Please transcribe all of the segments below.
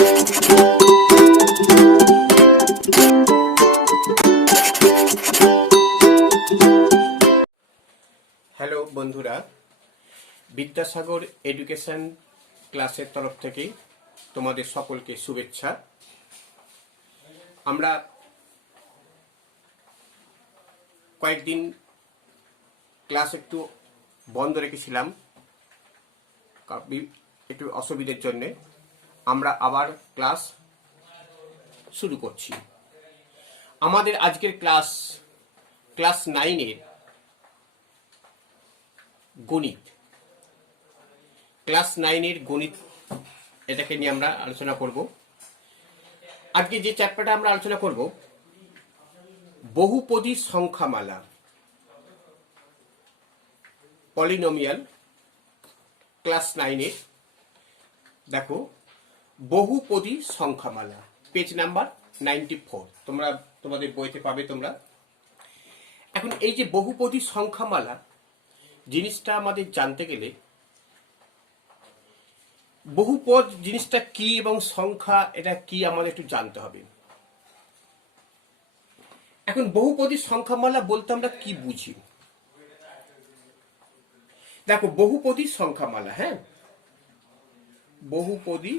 Hello বন্ধুরা, Vidyasagar education ক্লাসের তরফ থেকে তোমাদের সকলকে শুভেচ্ছা। আমরা কয়েকদিন ক্লাস একটু বন্ধ রেখেছিলাম একটু অসুবিধার জন্য। আমরা আবার ক্লাস শুরু করছি। আমাদের আজকের ক্লাস 9-এর গণিত। ক্লাস 9-এর গণিত, এটাকে নিয়ে আমরা আলোচনা করব। আজকে যে চ্যাপ্টারটা আমরা আলোচনা করব, বহুপদী সংখ্যামালা, পলিনোমিয়াল। ক্লাস 9-এর দেখো বহুপদী সংখ্যামালা, পেজ নাম্বার 94, তোমাদের বইতে পাবে তোমরা। এখন এই যে বহুপদী সংখ্যামালা জিনিসটা আমাদের জানতে গেলে বহুপদ জিনিসটা কি এবং সংখ্যা এটা কি আমাদের একটু জানতে হবে। এখন বহুপদী সংখ্যামালা বলতে আমরা কি বুঝি? দেখো, বহুপদী সংখ্যামালা, হ্যাঁ, বহুপদী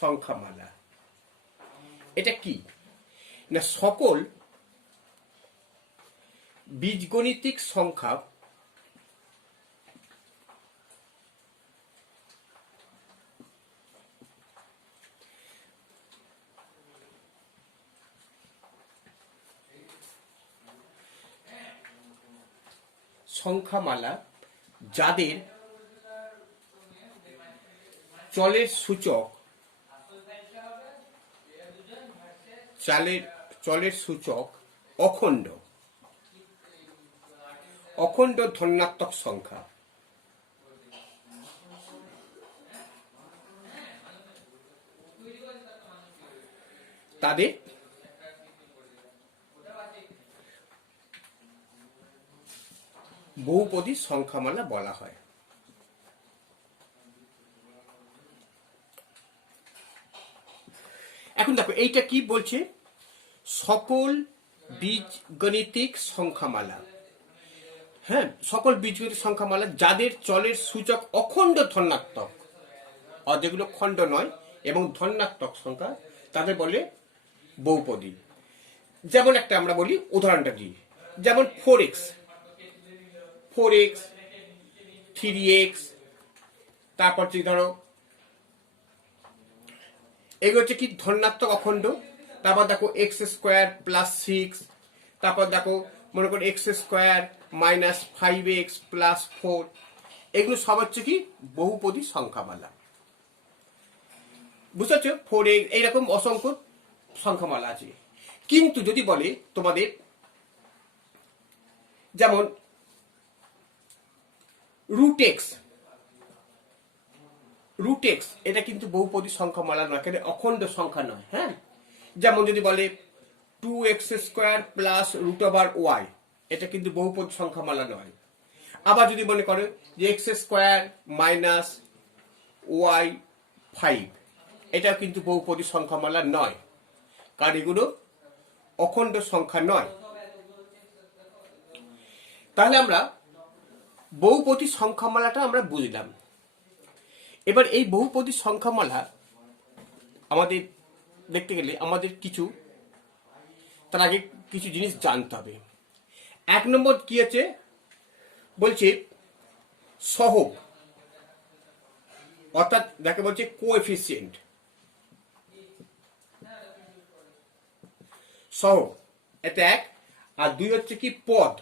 সংখ্যামালা এটা কি না, সকল বীজগণিতিক সংখ্যা সংখ্যামালা যাদের চলের সূচক অখণ্ড ধনাত্মক সংখ্যা, তাদের বহুপদী সংখ্যামালা বলা হয়। এখন দেখো এইটা কি বলছে, সকল বীজগণিতিক সংখ্যামালা, হ্যাঁ, সকল বীজগণিতিক সংখ্যামালা যাদের চলের সূচক অখণ্ড ধনাত্মক, আর যেগুলো খণ্ড নয় এবং ধনাত্মক সংখ্যা, তাদের বলে বহুপদী। যেমন একটা আমরা বলি, উদাহরণটা দিই, যেমন 4x, 3x, তারপর ধরো এগুলো হচ্ছে কি ধনাত্মক অখণ্ড। তারপর দেখো x² + 6, তারপর দেখো মনে করো x² - 5x + 4, এগুলো সব হচ্ছে কি বহুপদী সংখ্যামালা। বুঝতে পারছো? 4x, এইরকম অসংখ্য সংখ্যামালা আছে। কিন্তু যদি বলে তোমাদের, যেমন √x, এটা কিন্তু বহুপদী সংখ্যামালা নয়, কেন অখণ্ড সংখ্যা নয়, হ্যাঁ। যেমন যদি বলে 2x² + √y, এটা কিন্তু বহুপদী সংখ্যামালা নয়। আবার যদি মনে করে যে x² - y5, এটা কিন্তু বহুপদী সংখ্যামালা নয়, কারণ এগুলো অখণ্ড সংখ্যা নয়। তাহলে আমরা বহুপদী সংখ্যামালাটা আমরা বুঝলাম। এবার এই বহুপদী সংখ্যামালা আমাদের দেখতে গেলে আমাদের তার আগে কিছু জিনিস জানতে হবে। 1 নম্বর কি আছে বলছে, সহগ, অর্থাৎ যাকে বলছে কোএফিসিয়েন্ট। সহগ এটা 1, আর 2 হচ্ছে কি পদ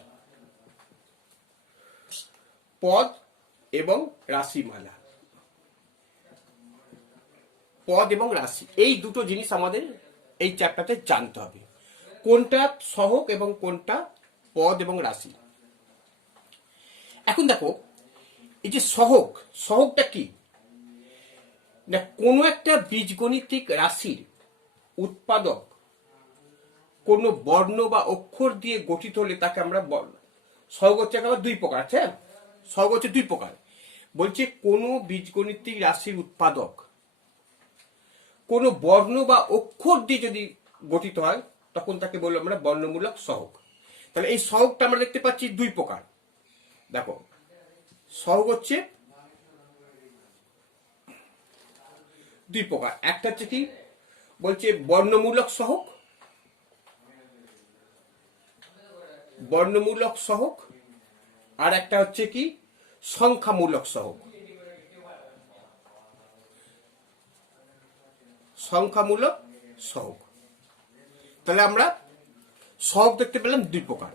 এবং রাশিমালা। পদ এবং রাশি, এই দুটো জিনিস আমাদের এই চ্যাপ্টারতে জানতে হবে, কোনটা সহগ এবং কোনটা পদ এবং রাশি। এখন দেখো, এই যে সহগটা কি না, কোনো একটা বীজগণিতিক রাশির উৎপাদক কোনো বর্ণ বা অক্ষর দিয়ে গঠিত হলে তাকে আমরা সহগ হচ্ছে আবার 2 প্রকার আছে। সহগ হচ্ছে 2 প্রকার। বলছে কোনো বীজগণিতিক রাশির উৎপাদক কোনো বর্ণ বা অক্ষর দিয়ে যদি গঠিত হয় তখন তাকে বলবো আমরা বর্ণমূলক সহগ। তাহলে এই সহগটা আমরা দেখতে পাচ্ছি দুই প্রকার। দেখো, সহগ হচ্ছে দুই প্রকার। একটা হচ্ছে কি বলছে বর্ণমূলক সহগ, বর্ণমূলক সহগ, আর একটা হচ্ছে কি সংখ্যামূলক সহগ। সংখ্যামূলক সহগ। তাহলে আমরা সহগ দেখতে পেলাম দুই প্রকার।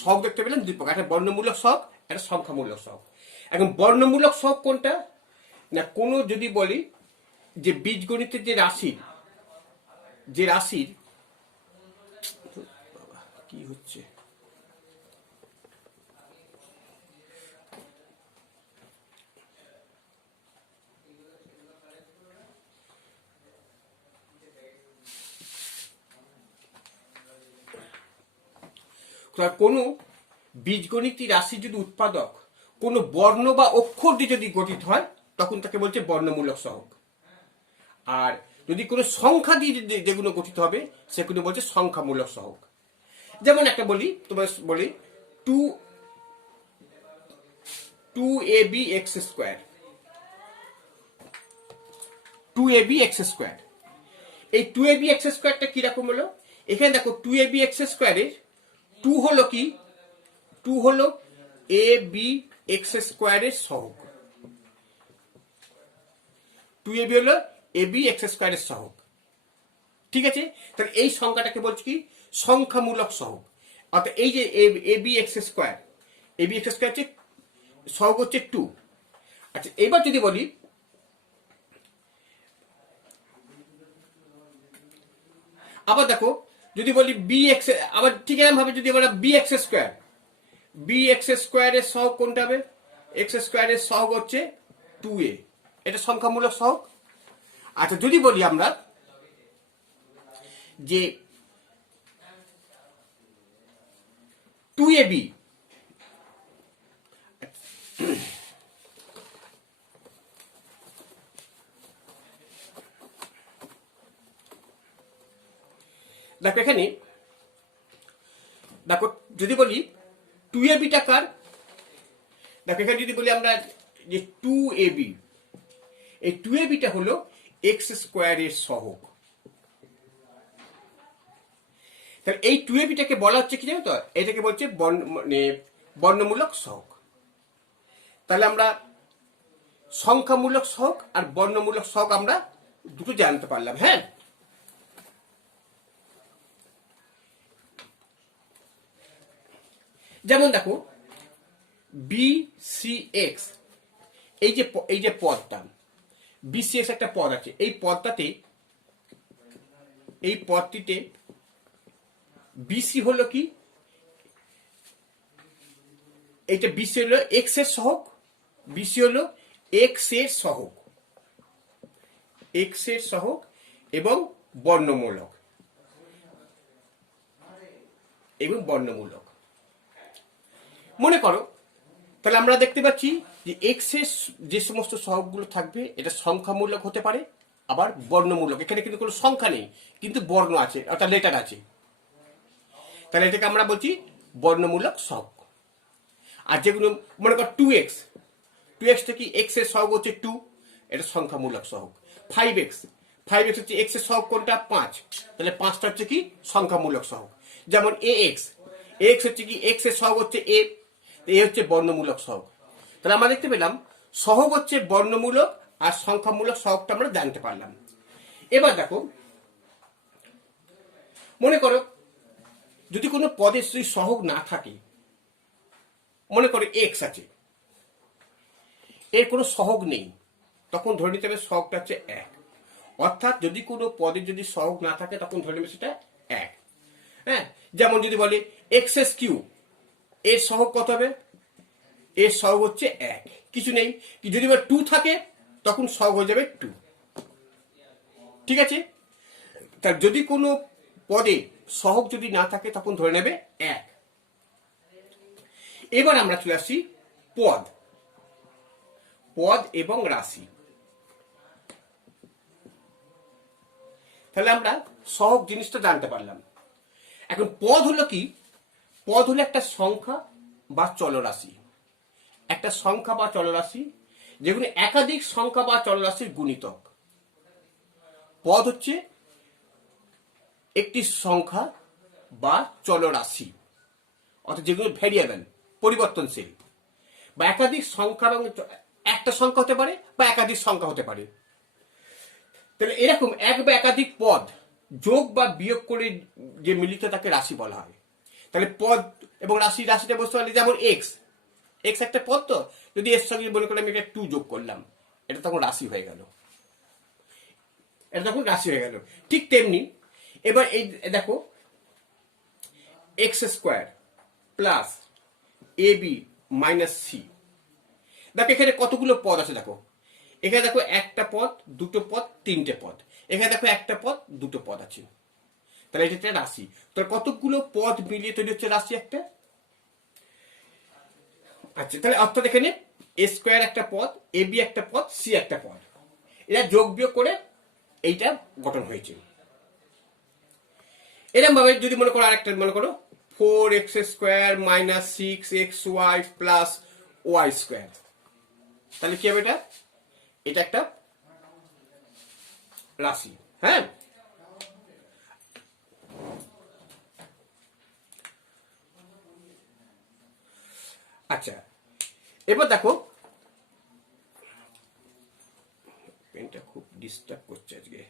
সহগ দেখতে পেলাম দুই প্রকার, একটা বর্ণমূলক সহগ, একটা সংখ্যামূলক সহগ। এখন বর্ণমূলক সহগ কোনটা না, কোনো যদি বলি যে বীজগণিতের যে রাশির কি হচ্ছে, কোনো বীজগণিতিক রাশির যদি উৎপাদক কোনো বর্ণ বা অক্ষর দিয়ে যদি গঠিত হয় তখন তাকে বলছে বর্ণমূলক সহগ। আর যদি কোনো সংখ্যা দিয়ে যেগুলো গঠিত হবে সেগুলো বলছে সংখ্যামূলক সহগ। যেমন একটা বলি, তোমার বলি 2ab x square, 2ab x square. এই 2ab x স্কোয়ারটা কিরকম হলো? এখানে দেখো 2ab x স্কোয়ারের 2 হলো কি, 2 হলো ab x স্কোয়ারের সহগ। 2ab হলো ab x স্কোয়ারের সহগ। ঠিক আছে, তাহলে এই সংখ্যাটাকে বলছি কি সংখ্যামূলক সহগ। অর্থাৎ এই যে ab x square, ab x square হচ্ছে সহগ হচ্ছে 2। আচ্ছা, এবার যদি বলি আবার দেখো, যদি বলি bx, আবার ঠিক এরকম ভাবে যদি আমরা bx স্কোয়ার, bx স্কোয়ারের সহগ কোনটা হবে? x স্কোয়ারের সহগ হচ্ছে 2a, এটা সংখ্যামূলক সহগ। আচ্ছা, যদি বলি আমরা যে 2ab, দেখো এখানে দেখো যদি বলি 2ab টাকার, দেখো এখানে যদি বলি আমরা যে 2ab, এই 2ab টা হলো x স্কোয়ারের সহগ। তাহলে এই 2ab টাকে বলা হচ্ছে কি জানো তো, এটাকে বলছে মানে বর্ণমূলক সহগ। তাহলে আমরা সংখ্যামূলক সহগ আর বর্ণমূলক সহগ আমরা দুটো জানতে পারলাম। হ্যাঁ, যেমন দেখো bcx, এই যে পদটা bcx একটা পদ আছে, এই পদটিতে bc হলো কি, এইটা bc হলো x এর সহগ, bc হলো x এর সহগ, x এর সহগ এবং বর্ণমূলক, মনে করো। তাহলে আমরা দেখতে পাচ্ছি যে এক্স এর যে সমস্ত সহগগুলো থাকবে এটা সংখ্যামূলক হতে পারে আবার বর্ণমূলক। এখানে কিন্তু কোনো সংখ্যা নেই কিন্তু বর্ণ আছে, অর্থাৎ লেটার আছে, তাহলে এটাকে আমরা বলছি বর্ণমূলক সহগ। আর যেগুলো মনে কর 2x, 2x থেকে x এর সহগ হচ্ছে 2, এটা সংখ্যামূলক সহগ। 5x, 5x হচ্ছে x এর সহগ কোনটা? 5, তাহলে 5টা হচ্ছে কি সংখ্যামূলক সহগ। যেমন ax, ax হচ্ছে কি x এর সহগ হচ্ছে a, এই হচ্ছে বর্ণমূলক সহগ। তাহলে আমরা দেখতে পেলাম সহগ হচ্ছে বর্ণমূলক আর সংখ্যামূলক সহগটা আমরা জানতে পারলাম। এবার দেখো, মনে করো যদি কোনো পদের যদি সহগ না থাকে, মনে করো এক্স আছে, এর কোনো সহগ নেই, তখন ধরে নিতে হবে সহগটা হচ্ছে 1। অর্থাৎ যদি কোনো পদের যদি সহগ না থাকে তখন ধরে নেবে সেটা 1। হ্যাঁ, যেমন যদি বলে এক্স কিউ, এর সহগ কত হবে? এর সহগ হচ্ছে 1, কিছু নেই। যদি 2 থাকে তখন সহগ হয়ে যাবে 2। ঠিক আছে, তার যদি কোনো পদে সহগ যদি না থাকে তখন ধরে নেবে 1। এবার আমরা চলে আসছি পদ, পদ এবং রাশি। তাহলে আমরা সহগ জিনিসটা জানতে পারলাম। এখন পদ হলো কি? পদ হলো একটা সংখ্যা বা চলরাশি, একটা সংখ্যা বা চলরাশি যেগুলো একাধিক সংখ্যা বা চলরাশির গুণিতক। পদ হচ্ছে একটি সংখ্যা বা চলরাশি, অর্থাৎ যেগুলো ভ্যারিয়েবল, পরিবর্তনশীল, বা একাধিক সংখ্যা এবং একটা সংখ্যা হতে পারে বা একাধিক সংখ্যা হতে পারে। তাহলে এরকম এক বা একাধিক পদ যোগ বা বিয়োগ করে যে মিলিত তাকে রাশি বলা হয়। তাহলে পদ এবং রাশি, রাশিটা বুঝতে পারলে যেমন এক্স, এক্স একটা পদ, তো যদি এর সঙ্গে মনে করে আমি এটা 2 যোগ করলাম, এটা তখন রাশি হয়ে গেল, এটা তখন রাশি হয়ে গেল। ঠিক তেমনি এবার এই দেখো x square plus A B minus C. দেখো এখানে কতগুলো পদ আছে, দেখো এখানে দেখো একটা পদ, দুটো পদ, তিনটে পদ, এখানে দেখো একটা পদ, দুটো পদ আছে। তাহলে এটা একটা রাশি। তাহলে কতগুলো পদ মিলিয়ে তৈরি হচ্ছে রাশি একটা। আচ্ছা, তাহলে অর্থাৎ এখানে এ স্কোয়ার একটা পদ, এ বি একটা পদ, সি একটা পদ, এরা যোগ বিয়োগ করে এইটা গঠন হয়েছে। এরকম ভাবে যদি মনে করো আরেকটা মনে করো 4x square minus 6xy plus y square, তাহলে কি হবে এটা? এটা একটা রাশি। হ্যাঁ, আচ্ছা এবার দেখো, পেনটা খুব ডিস্টার্ব করছে আজকে।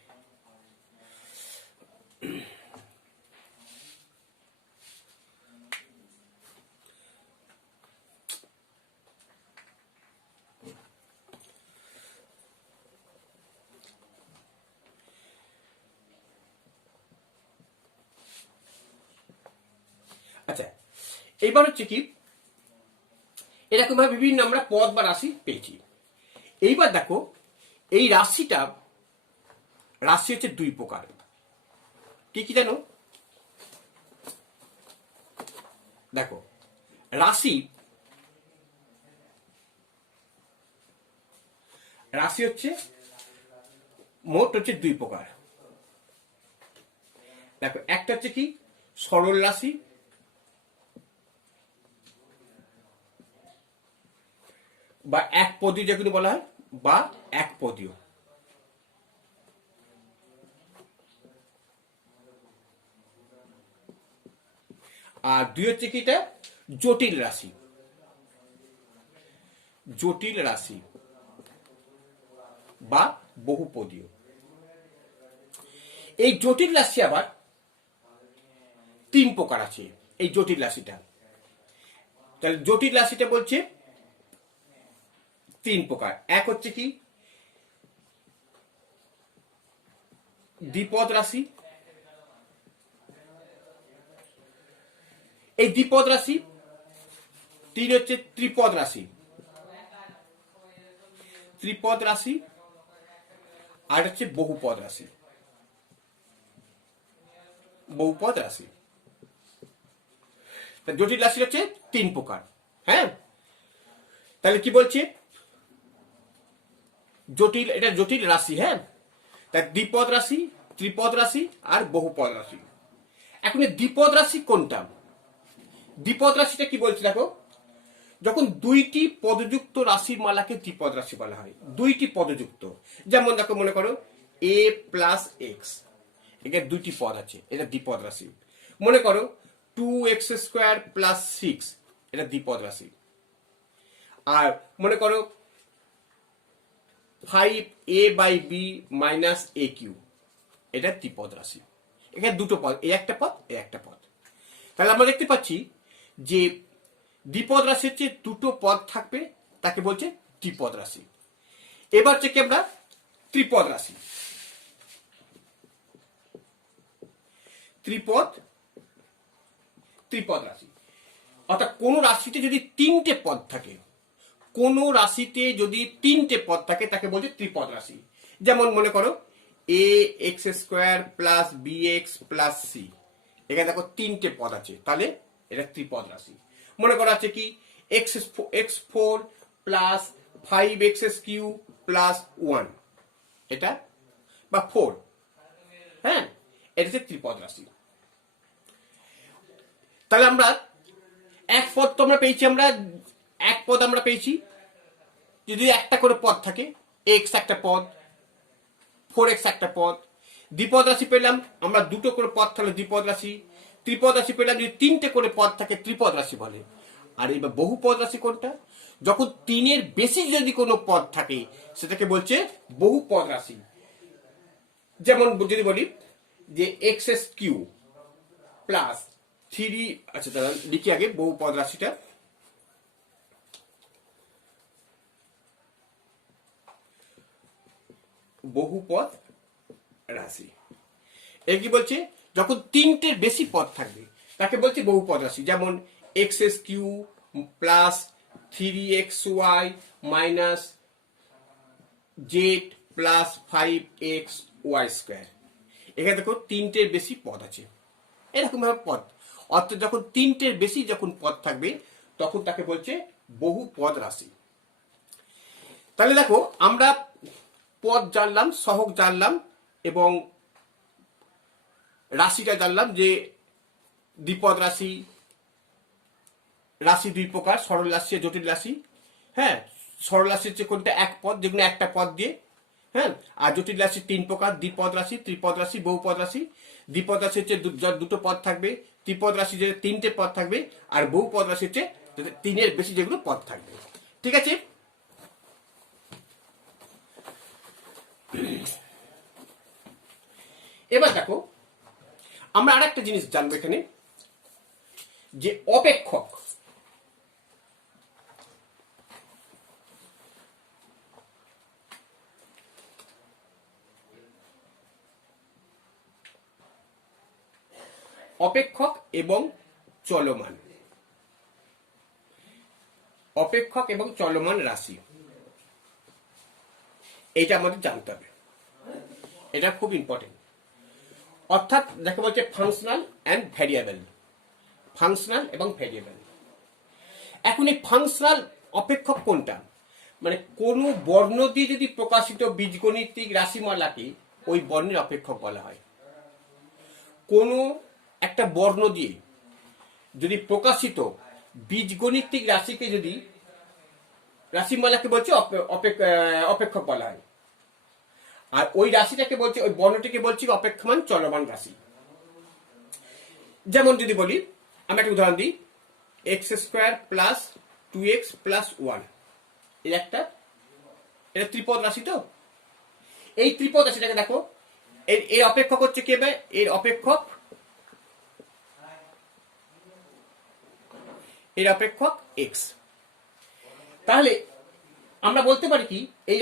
আচ্ছা, এইবার হচ্ছে কি, এরকম ভাবে বিভিন্ন আমরা পদ বা রাশি পেয়েছি। এইবার দেখো এই রাশিটা, রাশি হচ্ছে দুই প্রকার। কি কি জানো? দেখো রাশি, রাশি হচ্ছে মোট হচ্ছে দুই প্রকার। দেখো একটা হচ্ছে কি সরল রাশি, বা এক পদীয় যেগুলো বলা হয়, বা এক পদীয়। আর দুই হচ্ছে কি এটা জটিল রাশি, জটিল রাশি বা বহুপদীয়। এই জটিল রাশি আবার তিন প্রকার আছে। এই জটিল রাশিটা, তাহলে জটিল রাশিটা বলছে তিন প্রকার। এক হচ্ছে কি দ্বিপদ রাশি, এই দ্বিপদ রাশি। তিন হচ্ছে ত্রিপদ রাশি, ত্রিপদ রাশি। আর হচ্ছে বহুপদ রাশি, বহুপদ রাশি। জটিল রাশি হচ্ছে তিন প্রকার। হ্যাঁ, তাহলে কি বলছে? জটিল, এটা জটিল রাশি। হ্যাঁ, তা দ্বিপদ রাশি, ত্রিপদ রাশি আর বহুপদ রাশি। এখন দ্বিপদ রাশি কোনটা? দ্বিপদ রাশিটা কি বলছে দেখো, যখন দুইটি পদযুক্ত রাশির মালাকে দ্বিপদ রাশি বলা হয়। দুইটি পদযুক্ত, যেমন দেখো মনে করো এ প্লাস এক্স, এখানে দুইটি পদ আছে, এটা দ্বিপদ রাশি। মনে করো 2x স্কোয়ার প্লাস 6, এটা দ্বিপদ রাশি। আর মনে করো 5a/b মাইনাস a কিউ, এটা ত্রিপদ রাশি। এখানে দুটো পদ, এ একটা পদ, এ একটা পদ। তাহলে আমরা দেখতে পাচ্ছি যে দ্বিপদ রাশি হচ্ছে দুটো পদ থাকবে, তাকে বলছে দ্বিপদ রাশি। এবার হচ্ছে কি আমরা ত্রিপদ রাশি। ত্রিপদ, ত্রিপদ রাশি অর্থাৎ কোন রাশিতে যদি তিনটে পদ থাকে, কোন রাশিতে যদি তিনটে পদ থাকে তাকে বলছে ত্রিপদ রাশি। যেমন মনে করো a x square plus b x plus c. এখানে দেখো তিনটে পদ আছে, তাহলে এটা ত্রিপদ রাশি। মনে করা আছে কি x four plus five x cube plus one, এটা বা ফোর, হ্যাঁ, এটা হচ্ছে ত্রিপদ রাশি। তাহলে আমরা এক পদ তো আমরা পেয়েছি, এক পদ আমরা পেয়েছি। যদি একটা করে পদ থাকে, এক্স একটা পদ, ফোর এক্স একটা পদ। দ্বিপদ রাশি পেলাম আমরা, দুটো করে পদ থাকলে দ্বিপদ রাশি। ত্রিপদ রাশি পেলাম যদি তিনটে করে পদ থাকে ত্রিপদ রাশি বলে। আর এবার বহুপদ রাশি কোনটা? যখন তিনের বেশি যদি কোনো পদ থাকে সেটাকে বলছে বহুপদ রাশি। যেমন যদি বলি যে x S cube plus three, আচ্ছা দাদা লিখি আগে বহুপদ রাশিটা। বহুপদ রাশি এ কি বলছে? যখন তিনটের বেশি পদ থাকবে তাকে বলছে বহুপদ রাশি। যেমন x S cube plus three x y minus z plus five x y square. এখানে দেখো তিনটের বেশি পদ আছে, এরকম ভাবে পদ। অর্থাৎ যখন তিনটের বেশি যখন পদ থাকবে তখন তাকে বলছে বহুপদ রাশি। তাহলে দেখো আমরা পদ জানলাম, সহগ জানলাম, এবং রাশিটা জানলাম যে দ্বিপদ রাশি, রাশি দুই প্রকার, সরল রাশি আর জটিল রাশি। হ্যাঁ, সরল রাশি হচ্ছে কোনটা? এক পদ, যেগুলো একটা পদ দিয়ে। হ্যাঁ, আর জটিল রাশি তিন প্রকার, দ্বিপদ রাশি, ত্রিপদ রাশি, বহুপদ রাশি। দ্বিপদ রাশি হচ্ছে দুটো পদ থাকবে, ত্রিপদ রাশি যে তিনটে পদ থাকবে, আর বহুপদ রাশি হচ্ছে তিনের বেশি যেগুলো পদ থাকবে। ঠিক আছে, এবার দেখো আমরা আর একটা জিনিস জানবো এখানে, যে অপেক্ষক। অপেক্ষক এবং চলমান, অপেক্ষক এবং চলমান রাশি, এটা আমাদের জানতে হবে, এটা খুব ইম্পর্টেন্ট। অর্থাৎ যাকে বলছে ফাংশনাল অ্যান্ড ভ্যারিয়েবল, ফাংশনাল এবং ভ্যারিয়েবল। এখন এই ফাংশনাল অপেক্ষক কোনটা? মানে কোন বর্ণ দিয়ে যদি প্রকাশিত বীজগণিতিক রাশিমালাকে ওই বর্ণের অপেক্ষক বলা হয়। কোন একটা বর্ণ দিয়ে যদি প্রকাশিত বীজগণিতিক রাশিকে যদি রাশিমালাকে বলছে অপেক্ষক বলা হয়। আর ওই রাশিটাকে বলছে, ওই বর্ণটিকে বলছি অপেক্ষমান চলমান রাশি। যেমন যদি বলি, আমি একটা উদাহরণ দিই, x square plus two x plus one, এটা ত্রিপদ রাশি। তো এই ত্রিপদ রাশিটাকে দেখো, এর অপেক্ষক হচ্ছে কে? এর অপেক্ষক, এর অপেক্ষক এক্স। তাহলে আমরা বলতে পারি কি, এই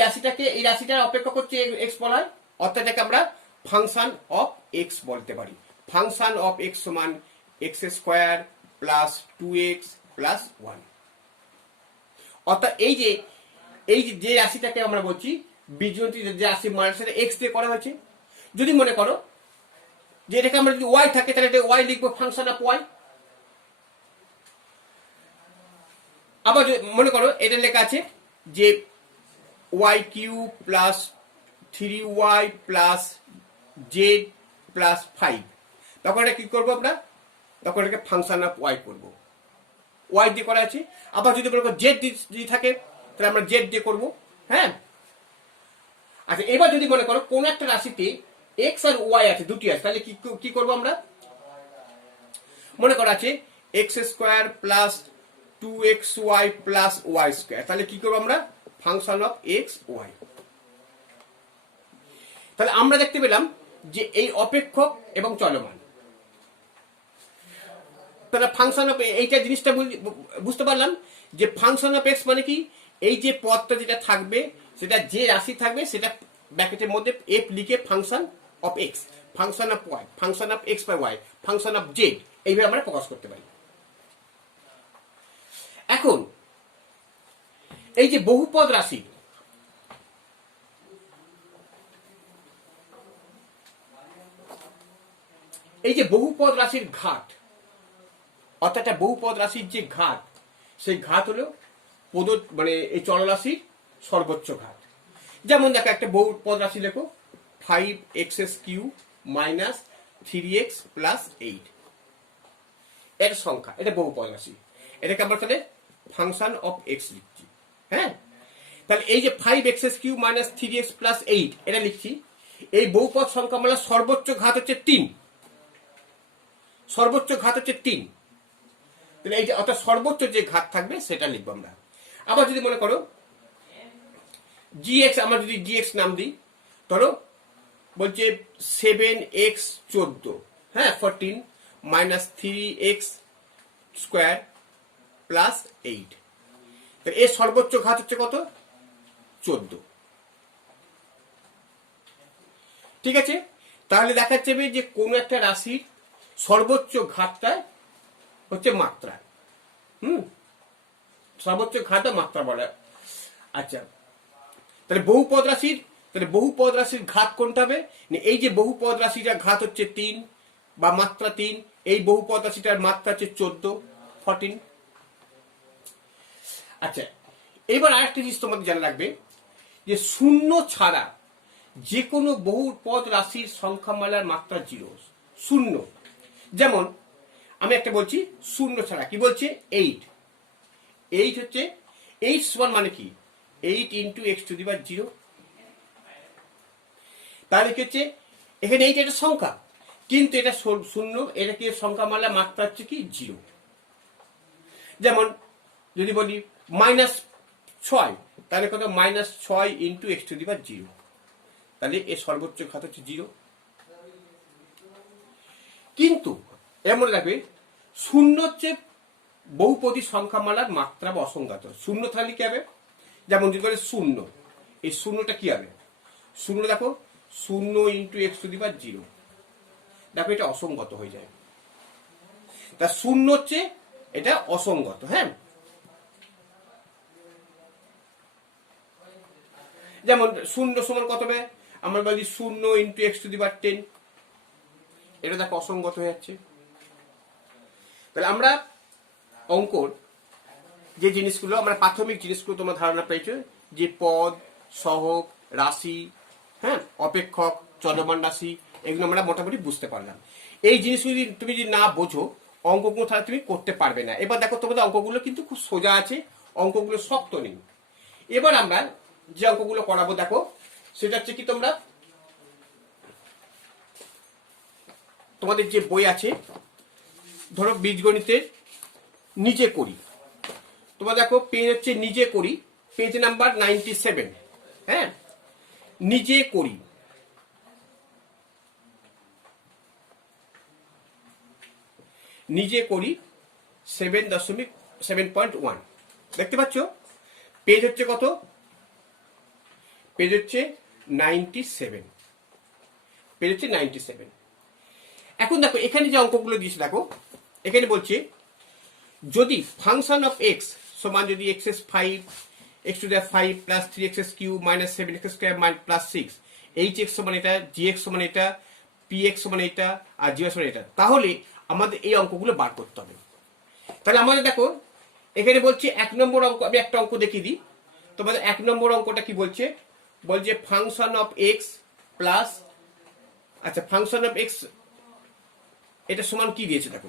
রাশিটার অপেক্ষক হচ্ছে এক্স বলা হয়। অর্থাৎ এটাকে আমরা ফাংশন অফ এক্স বলতে পারি। ফাংশন অফ এক্স সমান x square plus two x plus one. অর্থাৎ এই যে রাশিটাকে আমরা বলছি বীজগণিত যে রাশি মান, সেটা এক্স দিয়ে করা হয়েছে। যদি মনে করো যে এটাকে আমরা যদি ওয়াই থাকে তাহলে এটা ওয়াই লিখবো, ফাংশন অফ ওয়াই। আবার মনে করো এটা লেখা আছে যে y cube plus three y plus z plus five, তখন এটা কি করবো আমরা? তখন এটাকে ফাংশন অফ ওয়াই করবো, ওয়াই দিয়ে করা আছে। আবার যদি মনে করো জেড যদি থাকে তাহলে আমরা জেড দিয়ে করবো। হ্যাঁ, আচ্ছা এবার যদি মনে করো কোন একটা রাশিতে এক্স আর ওয়াই আছে, দুটি আছে, তাহলে কি করবো আমরা? মনে করা আছে x square plus two x y plus y square, তাহলে কি করবো আমরা? Function of x y. তাহলে আমরা দেখতে পেলাম যে এই অপেক্ষক এবং চলমান। তাহলে ফাংশন অফ, এইটা জিনিসটা বুঝতে পারলাম যে ফাংশন অফ এক্স মানে কি, এই যে পদটা যেটা থাকবে, সেটা যে রাশি থাকবে সেটা ব্র্যাকেটের মধ্যে এফ লিখে function of x, function of y, function of x by y, function of z, এইভাবে আমরা প্রকাশ করতে পারি। এখন এই যে বহুপদ রাশি, এই যে বহুপদ রাশির ঘাত, অর্থাৎ বহুপদ রাশির যে ঘাত, সেই ঘাত হলো মানে এই চলরাশির সর্বোচ্চ ঘাত। যেমন দেখো একটা বহুপদ রাশি লেখো 5x³ মাইনাস 3x প্লাস 8, এর সংখ্যা, এটা বহুপদ রাশি, এটাকে আমরা তাহলে ফাংশন অফ এক্স লিখছি। হ্যাঁ, তাহলে এই যে 5x³ মাইনাস 3x প্লাস 8 এটা লিখছি, এই বহুপদ সংখ্যা মানে সর্বোচ্চ ঘাত হচ্ছে 3, সর্বোচ্চ ঘাত হচ্ছে 3। তাহলে এই যে অর্থাৎ সর্বোচ্চ যে ঘাত থাকবে সেটা লিখবো আমরা। আবার যদি মনে করো gx, আমরা যদি gx নাম দিই, ধরো বলছে 7x14, হ্যাঁ 14 মাইনাস 3x স্কোয়ার প্লাস 8, তাহলে এর সর্বোচ্চ ঘাত হচ্ছে কত? 14। ঠিক আছে, তাহলে দেখা যাবে যে কোন একটা রাশির সর্বোচ্চ ঘাতটা হচ্ছে মাত্রা। সর্বোচ্চ ঘাত মাত্রা বলে। আচ্ছা, তাহলে বহুপদ রাশির ঘাত কোনটা হবে? এই যে বহুপদ রাশিটার ঘাত হচ্ছে 3 বা মাত্রা 3, এই বহুপদ রাশিটার মাত্রা হচ্ছে 14। আচ্ছা, এবার আরেকটা জিনিস তোমাদের জানা রাখবে যে শূন্য ছাড়া যে কোনো বহুপদ রাশির সংখ্যামালার মাত্রা 0, শূন্য। যেমন আমি একটা বলছি শূন্য ছাড়া, কি বলছে 8 হচ্ছে 8 সমান মানে কি 8 ইন্টু x⁻0। তাহলে কি হচ্ছে এখানে 8 এটা সংখ্যা, কিন্তু এটা শূন্য, এটা কি সংখ্যামালা মাত্রা হচ্ছে কি 0। যেমন যদি বলি -6, তাহলে কত -6 ইন্টু x⁻0, তাহলে এর সর্বোচ্চ ঘাত হচ্ছে 0। কিন্তু এমন রাখবে শূন্য হচ্ছে বহুপদী সংখ্যামালার মাত্রা বা অসংখ্যাত। শূন্য তাহলে কি হবে? যেমন যদি বলে 0, এই শূন্যটা কি হবে? শূন্য দেখো 0 ইন্টু x⁻0, দেখো এটা অসংগত হয়ে যায়। তা শূন্য হচ্ছে এটা অসংগত। হ্যাঁ, যেমন 0 সমান কত হবে? আমরা বলি 0 ইন্টু x⁻10, এটা দেখো অসংগত হয়ে যাচ্ছে। তাহলে আমরা অঙ্কর যে জিনিসগুলো, আমরা প্রাথমিক জিনিসগুলো তোমার ধারণা পেয়েছো, যে পদ, সহগ, রাশি, হ্যাঁ অপেক্ষক, চলমান রাশি, এগুলো আমরা মোটামুটি বুঝতে পারলাম। এই জিনিসগুলো তুমি যদি না বোঝো অঙ্কগুলো তাহলে তুমি করতে পারবে না। এবার দেখো তোমাদের অঙ্কগুলো কিন্তু খুব সোজা আছে, অঙ্কগুলো শক্ত নেই। এবার আমরা যে অঙ্কগুলো করাবো দেখো, সেটা হচ্ছে কি তোমরা তোমাদের যে বই আছে, ধরো বীজগণিতের নিজে করি, তোমরা দেখো পেজ হচ্ছে নিজে করি, পেজ নাম্বার 97। হ্যাঁ, নিজে করি, নিজে করি 7.1 দেখতে পাচ্ছ? পেজ হচ্ছে কত? পেজ হচ্ছে 97, পেজ হচ্ছে 97। এখন দেখো এখানে যে অঙ্কগুলো দিয়েছে দেখো, এখানে বলছে যদি ফাংশন অফ এক্স সমান যদি x5 x⁵ plus 3x³ minus 7x² plus 6, hx সমান এটা, gx সমান এটা, px সমান এটা, আর gy সমান এটা, তাহলে আমাদের এই অঙ্কগুলো বার করতে হবে। তাহলে আমাদের দেখো এখানে বলছে 1 নম্বর অঙ্ক, আমি একটা অঙ্ক দেখিয়ে দিই তোমাদের। 1 নম্বর অঙ্কটা কি বলছে? বলছে ফাংশন অফ এক্স প্লাস, আচ্ছা ফাংশন অফ এক্স এটা সমান কি দিয়েছে দেখো,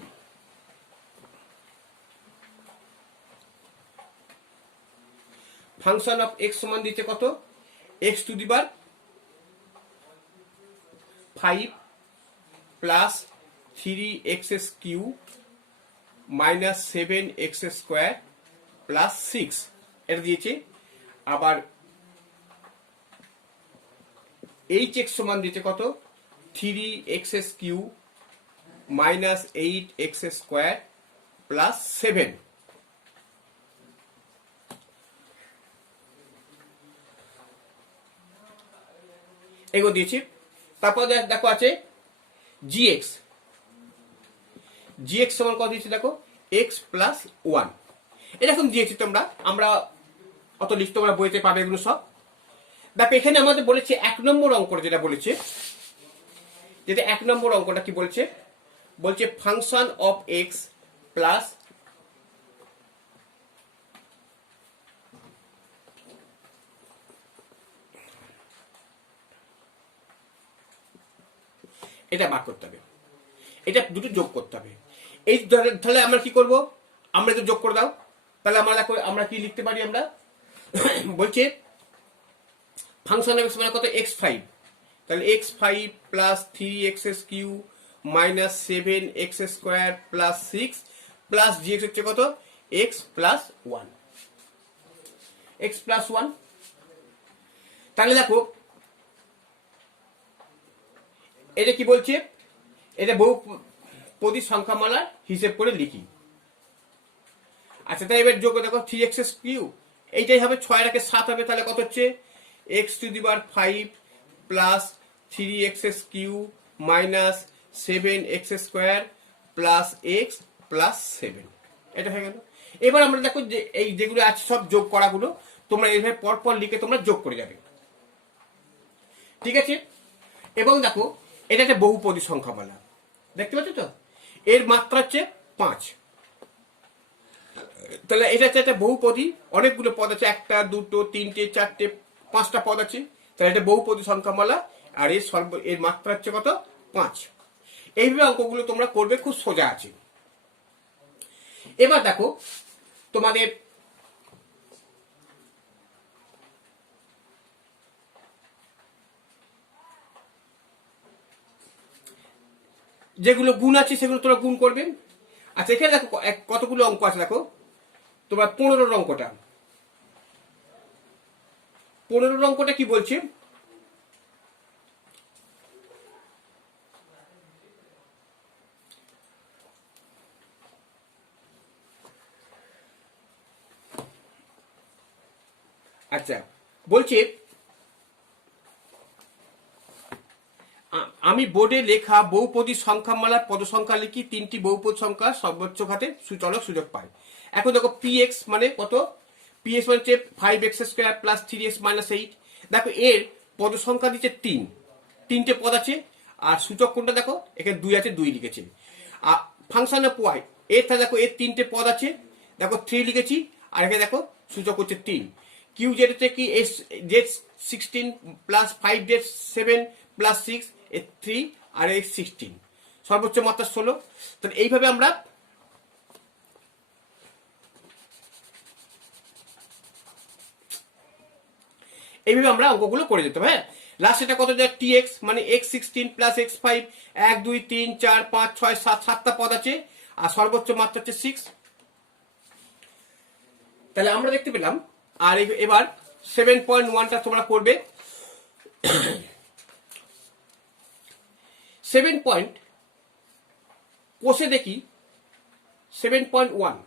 ফাংশন অফ এক্স সমান দিয়েছে কত? x⁵ plus 3x³ minus 7x² plus 6 এটা দিয়েছে। আবার hx সমান দিয়েছে কত? 3x³ minus 8x² plus 7। এগুলো দিয়েছি। তারপর দেখো আছে gx, gx সমান কত দিয়েছি দেখো? x প্লাস 1, এরকম দিয়েছি তোমরা, আমরা অত লিস্ট তোমরা বইতে পাবে এগুলো সব। দেখো এখানে আমাদের বলেছে 1 নম্বর অঙ্ক যেটা বলেছে, যেটা 1 নম্বর অঙ্কটা কি বলছে? বলছে ফাংশন অফ এক্স প্লাস এটা বার করতে হবে, এটা দুটো যোগ করতে হবে। এই তাহলে আমরা কি করব, আমরা তো যোগ করে দাও, তাহলে আমরা দেখো আমরা কি লিখতে পারি, আমরা বলছে ফাংশন অফ এক্স মানে কত x5, তাহলে x5 plus 3x cube minus 7x square plus 6 plus gx হচ্ছে কত x প্লাস 1, x প্লাস 1। তাহলে দেখো এটা কি বলছে, এটা বহুপদী সংখ্যামালার হিসেব করে লিখি। আচ্ছা তাই এবার যোগ দেখো 3x কিউ, এইটাই হবে 6 এর 7 হবে, তাহলে কত হচ্ছে x⁵ plus 3x cube minus 7x square plus x plus 7, এটা হয়ে গেল। এবার আমরা দেখো যে এই যেগুলো আছে সব যোগ করাগুলো তোমরা এইভাবে পরপর লিখে তোমরা যোগ করে যাবে, ঠিক আছে। এবং দেখো এটা একটা বহুপদী সংখ্যামালা, দেখতে পাচ্ছ তো, এর মাত্রা হচ্ছে 5, তাহলে এটা হচ্ছে একটা বহুপদী, অনেকগুলো পদ আছে, 1টা 2টো 3টে 4টে 5টা পদ আছে, তাহলে এটা বহুপদী সংখ্যামালা। আর এর মাত্রা হচ্ছে কত 5। এইভাবে অঙ্কগুলো তোমরা করবে, খুব সোজা আছে। এবার দেখো তোমাদের যেগুলো গুণ আছে সেগুলো তোমরা গুণ করবে। আচ্ছা এখানে দেখো কতগুলো অঙ্ক আছে, দেখো তোমার 15 অঙ্কটা, 15 অঙ্কটা কি বলছে, আচ্ছা বলছে আমি বোর্ডে লেখা বহুপদী সংখ্যামালার পদ সংখ্যা লিখি, 3টি বহুপদী সংখ্যা সর্বোচ্চ ঘাতে সুচলক সুযোগ পায়। এখন দেখো px মানে কত, px মানে হচ্ছে 5x square plus 3x minus 8। দেখো এর পদ সংখ্যা দিচ্ছে 3টে পদ আছে, আর সূচক কোনটা দেখো এখানে 2 আছে, 2 লিখেছে। আর ফাংশন অফ y এর দেখো এর 3টে পদ আছে, দেখো 3 লিখেছি, আর এখানে দেখো সূচক হচ্ছে 3। কিউ জেড হচ্ছে কি z16 প্লাস 5z7 প্লাস 6 3 আর 16, সর্বোচ্চ মাত্রা 16। তাহলে এইভাবে আমরা অঙ্কগুলো করে যেতে হবে। লাস্ট এটা কত যায় tx মানে x16 প্লাস x5, 1 2 3 4 5 6 7 7টা পদ আছে, আর সর্বোচ্চ মাত্রা হচ্ছে 6। তাহলে আমরা দেখতে পেলাম। আর এবার 7.1টা তোমরা করবে। 7 পয়েন্ট কোষে দেখি 7.1,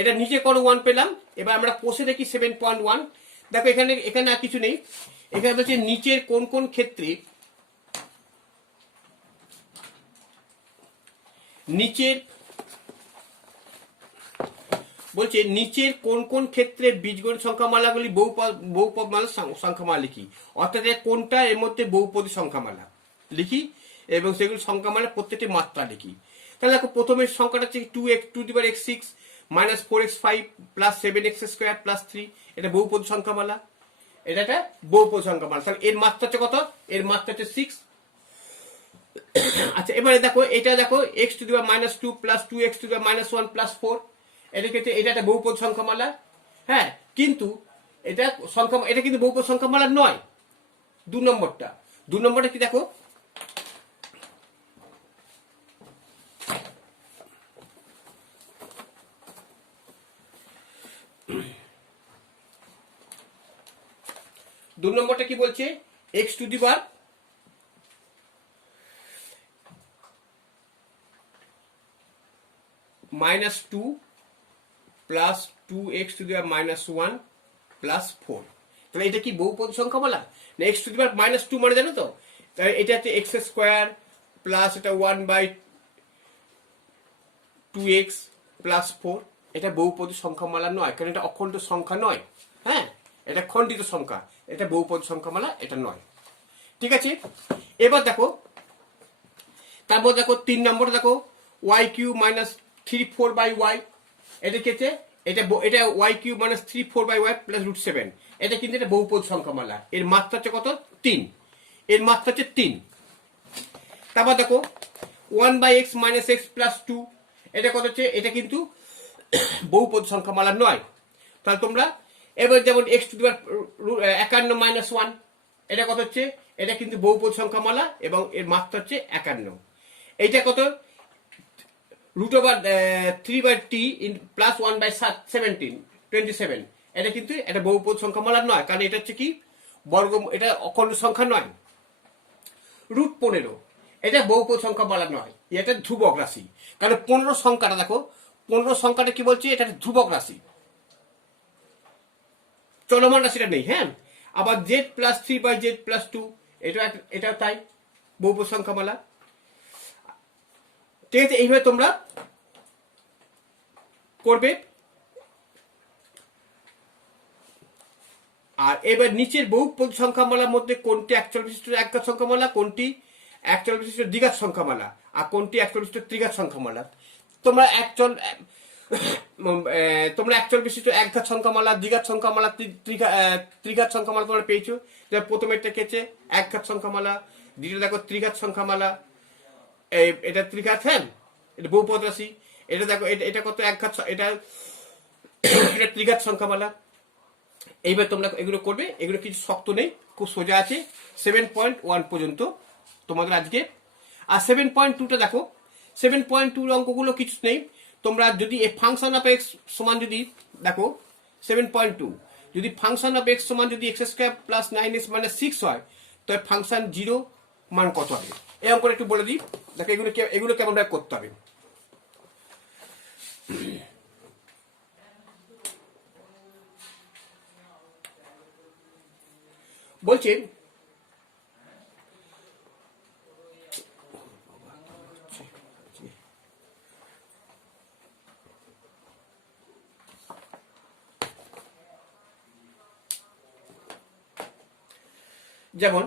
এটা নিচে কোনো 1 পেলাম, এবার আমরা কোষে দেখি 7.1। দেখো এখানে আর কিছু নেই, এখানে বলছে নিচের কোন কোন ক্ষেত্রে, নিচের কোন কোন ক্ষেত্রে বীজগণিত সংখ্যামালাগুলি বহুপদমালা সংখ্যামালা লিখি, অর্থাৎ কোনটা এর মধ্যে বহুপদী সংখ্যামালা লিখি এবং সেগুলি সংখ্যামালা প্রত্যেকটি মাত্রা লিখি। তাহলে দেখো প্রথমের সংখ্যাটা হচ্ছে 2x6 minus 4x5 plus 7x square plus 3, এটা বহুপদী সংখ্যামালা, এটা একটা বহুপদী সংখ্যামালা। তাহলে এর মাত্রা হচ্ছে কত, এর মাত্রা হচ্ছে 6। আচ্ছা এবারে দেখো এটা দেখো x⁻² প্লাস 2x⁻1 প্লাস 4, এটা একটা বহুপদী সংখ্যামালা। হ্যাঁ কিন্তু এটা কিন্তু বহুপদী সংখ্যামালা নয়। 2 নম্বরটা কি দেখো, কি বলছে x⁻² প্লাস 2x⁻1 প্লাস 4। তাহলে এটা কি বহুপদী সংখ্যামালা না x⁻² মানে জানো তো, তাহলে এটা হচ্ছে x স্কোয়ার প্লাস এটা 1/2x প্লাস 4, এটা বহুপদী সংখ্যামালা নয়, কারণ এটা অখণ্ড সংখ্যা নয়। হ্যাঁ এটা খণ্ডিত সংখ্যা, এটা বহুপদী সংখ্যামালা এটা নয়, ঠিক আছে। এবার দেখো তারপর দেখো 3 নম্বর দেখো y³ মাইনাস 3/4/y, এটা কেটে এটা y³ মাইনাস 3/4/y প্লাস √7, এটা কিন্তু এটা বহুপদ সংখ্যামালা। এর মাত্রা হচ্ছে কত? 3। এর মাত্রা হচ্ছে 3। তারপর দেখো 1/x মাইনাস x প্লাস 2, এটা কত হচ্ছে? এটা কিন্তু বহুপদ সংখ্যামালা নয়। তাহলে তোমরা এবার যেমন x⁻51 মাইনাস 1, এটা কত হচ্ছে? এটা কিন্তু বহুপদ সংখ্যামালা এবং এর মাত্রা হচ্ছে 51। এইটা কত? √3/t প্লাস 1/17, 27, এটা কিন্তু এটা বহুপদ সংখ্যামালা নয়, কারণ এটা হচ্ছে কি বর্গ, এটা অখণ্ড সংখ্যা নয়। √15, এটা বহুপদ সংখ্যামালা নয়, এটা ধ্রুবক রাশি। কারণ 15 সংখ্যাটা দেখো, 15 সংখ্যাটা কি বলছে? এটা ধ্রুবক রাশি, চলমান রাশিটা নেই। হ্যাঁ, আবার z+3/z+2, এটা তাই বহুপদ সংখ্যামালা। ঠিক আছে, এইভাবে তোমরা করবে। আর এবার নিচের বহুপদ সংখ্যামালার মধ্যে কোনটি একচল বিশিষ্ট একঘাত সংখ্যামালা, কোনটি একচল বিশিষ্ট দ্বিঘাত সংখ্যামালা, আর কোনটি একচল বিশিষ্ট ত্রিঘাত সংখ্যামালা। তোমরা একচল বিশিষ্ট একঘাত সংখ্যামালা, দ্বিঘাত সংখ্যামালা, ত্রিঘাত সংখ্যামালা তোমরা পেয়েছো। প্রথমে এটা কেছে একঘাত সংখ্যামালা, দ্বিতীয় দেখো ত্রিঘাত সংখ্যামালা, এটা ত্রিঘাত। হ্যাঁ, এটা বহুপদ রাশি। এটা দেখো এটা কত? একঘাত, এটা ত্রিঘাত সংখ্যামালা। এইবার তোমরা এগুলো করবে, এগুলো কিছু শক্ত নেই, খুব সোজা আছে। 7.1 পর্যন্ত তোমাদের আজকে। আর 7.2টা দেখো, 7.2 অঙ্কগুলো কিছু নেই। তোমরা যদি ফাংশন অফ এক্স সমান যদি দেখো 7.2, যদি ফাংশন অফ এক্স সমান যদি x² প্লাস 9x মাইনাস 6 হয়, তো ফাংশন 0 মান কত হবে? এই অঙ্কটা একটু বলে দিই, দেখো এগুলো কেমন ভাবে করতে হবে। বলছে যেমন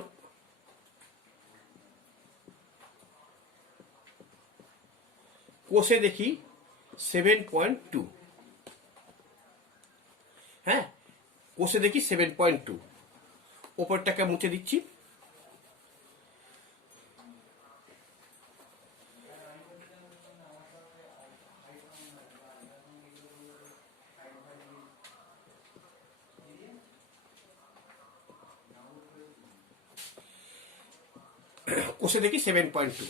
কোষে দেখি 7.2, হ্যাঁ, কোষে দেখি 7.2, ওপরটাকে মুছে দিচ্ছি। কোষে দেখি 7.2।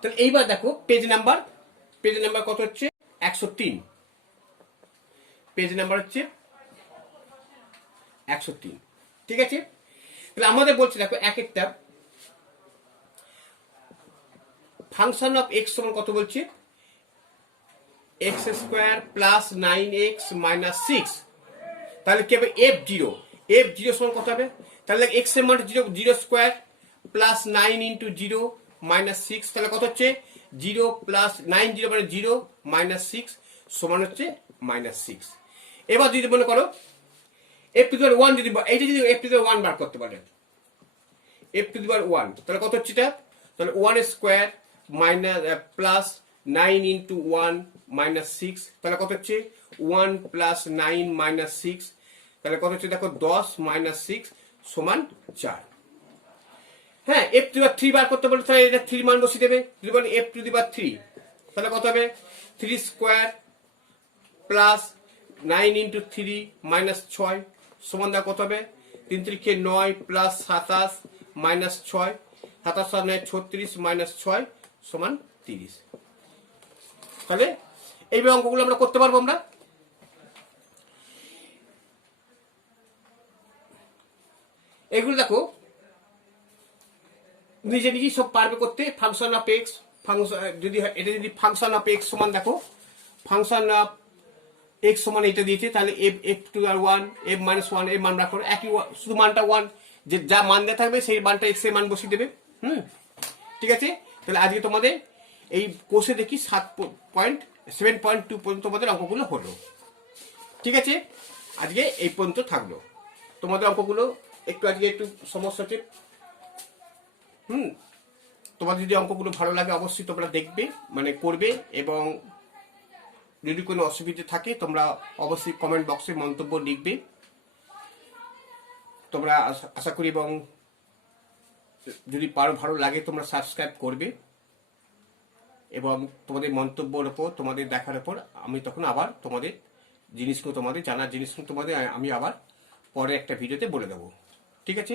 তাহলে এইবার দেখো পেজ নাম্বার কত হচ্ছে? 103। পেজ নাম্বার হচ্ছে 103। ঠিক আছে, তাহলে আমাদের বলছে দেখো এক একটা ফাংশন অফ এক্স সমান কত বলছে? x² plus 9x minus 6। তাহলে কি হবে? f0 সমান কত হবে? তাহলে x এর মান 0² প্লাস 9 ইন্টু 0 মাইনাস 6, তাহলে কত হচ্ছে? 0 প্লাস 9 0 মানে 0 মাইনাস 6 সমান হচ্ছে মাইনাস 6। এবার যদি মনে করো f⁻1, যদি এইটা যদি f⁻1 বার করতে পারে, f⁻1, তাহলে কত হচ্ছে এটা? তাহলে 1² মাইনাস প্লাস 9 ইন্টু 1 মাইনাস 6, তাহলে কত হচ্ছে? 1 প্লাস 9 মাইনাস 6, তাহলে কত হচ্ছে? দেখো 10 মাইনাস 6 সমান 4। হ্যাঁ, f⁻3 বার করতে পারলে তাহলে এটা 3 মান বসিয়ে দেবে। যদি বলে f⁻3, তাহলে কত হবে? 3² প্লাস 9 ইন্টু 3 মাইনাস 6 সমান দেখো কত হবে? 3 3 9 প্লাস 27 মাইনাস 6, 27 7 9 36 মাইনাস 6 সমান 30। তাহলে এইভাবে অঙ্কগুলো আমরা করতে পারবো। আমরা এগুলো দেখো নিজে নিজেই সব পারবে করতে। ফাংশন অফ এক্স, যদি এটা যদি ফাংশন অফ এক্স সমান দেখো, ফাংশন অফ এক্স সমান এটা দিয়েছে, তাহলে f⁻1 f-1 এর মান রাখো, একই শুধু মানটা 1, যে যা মান দেওয়া থাকবে সেই মানটা এক্স এর মান বসিয়ে দেবে। ঠিক আছে, তাহলে আজকে তোমাদের এই কোর্সে দেখি 7.2 পর্যন্ত তোমাদের অঙ্কগুলো হলো। ঠিক আছে, আজকে এই পর্যন্ত থাকলো তোমাদের অঙ্কগুলো। একটু আজকে একটু সমস্যা হচ্ছে। তোমাদের যদি অঙ্কগুলো ভালো লাগে অবশ্যই তোমরা দেখবে, মানে করবে, এবং যদি কোনো অসুবিধা থাকে তোমরা অবশ্যই কমেন্ট বক্সে মন্তব্য লিখবে। তোমরা আশা করি, এবং যদি পারো ভালো লাগে তোমরা সাবস্ক্রাইব করবে, এবং তোমাদের মন্তব্যের ওপর, তোমাদের দেখার ওপর আমি তখন আবার তোমাদের জিনিসগুলো, তোমাদের জানার জিনিসগুলো তোমাদের আমি আবার পরে একটা ভিডিওতে বলে দেবো। ঠিক আছে?